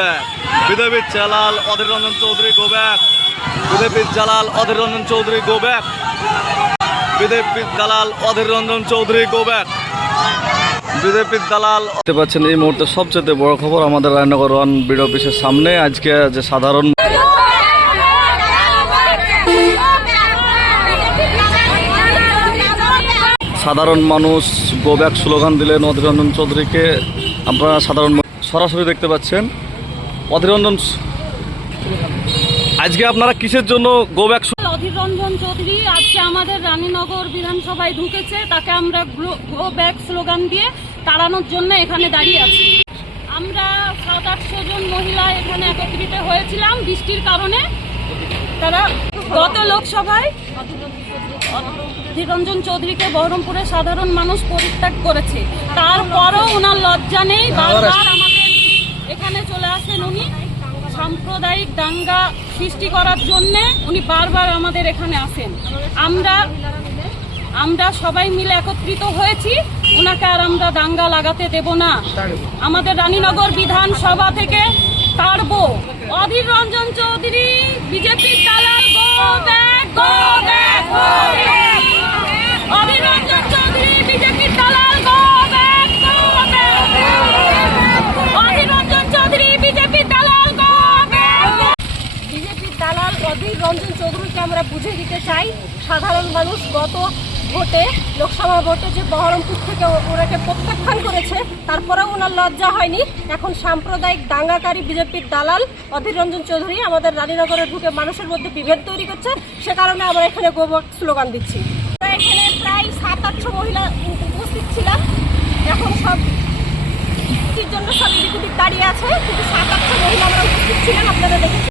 Back বিদেবিদ জালাল Adhir Ranjan Chowdhury go বিদেবিদ জালাল অধীর রঞ্জন চৌধুরী গো বিদেবিদ দালাল অধীর রঞ্জন চৌধুরী গো ব্যাক বিদেপির দালাল দেখতে পাচ্ছেন, এই মুহূর্তে সবচেয়ে বড় খবর আমাদের রায়নগর ওয়ান বিড অফিসের সামনে। আজকে যে সাধারণ সাধারণ মানুষ গো ব্যাক স্লোগান দিলেন অধীর রঞ্জন চৌধুরীকে। আপনারা সাধারণ সরাসরি দেখতে পাচ্ছেন অধীর রঞ্জন স- আজকে আপনারা কিসের জন্য গো ব্যাক অধীর রঞ্জন চৌধুরী আজকে আমাদের রানীনগর বিধানসভায় ঢুকেছে। তাকে আমরা গো ব্যাক স্লোগান দিয়ে তাড়ানোর জন্য এখানে দাঁড়িয়ে আছি। আমরা সাত আটশো জন মহিলা এখানে একত্রিত হয়েছিলাম বৃষ্টির কারণে। তারা গত লোকসভায় অধীররঞ্জন চৌধুরীকে বহরমপুরের সাধারণ মানুষ পরিত্যাগ করেছে। তারপরও ওনার লজ্জা নেই। বারবার আমাদের এখানে চলে আসেন উনি। সাম্প্রদায়িক দাঙ্গা সৃষ্টি করার জন্য উনি বারবার আমাদের এখানে আসেন। আমরা আমরা সবাই মিলে একত্রিত হয়েছি ওনাকে আর আমরা দাঙ্গা লাগাতে দেব না। আমাদের রানীনগর বিধানসভা থেকে তাড়বো অধীর রঞ্জন চৌধুরী বিজেপির দালাল go back go back go back. Adhir Ranjan Chowdhury বিজেপির দালাল go back go back. Adhir Ranjan Chowdhury বিজেপির দালাল গো ব্যাক বিজেপির দালাল অধীর আমরা বুঝে দিতে চাই, সাধারণ মানুষ গত ভোটে, লোকসভা ভোটে যে বহরমপুর থেকে ওনাকে প্রত্যাখ্যান করেছে, তারপরেও ওনার লজ্জা হয়নি। এখন সাম্প্রদায়িক দাঙ্গাকারী বিজেপির দালাল অধীর রঞ্জন চৌধুরী আমাদের রানীনগরে ঢুকে মানুষের মধ্যে বিভেদ তৈরি করছে, সে কারণে আমরা এখানে গোবক স্লোগান দিচ্ছি। এখানে প্রায় সাত আটশো মহিলা উপস্থিত ছিলাম। এখন সব জন্য সব এদিক দাঁড়িয়ে আছে, কিন্তু সাত আটশো মহিলা আমরা উপস্থিত ছিলাম, আপনারা দেখেছেন।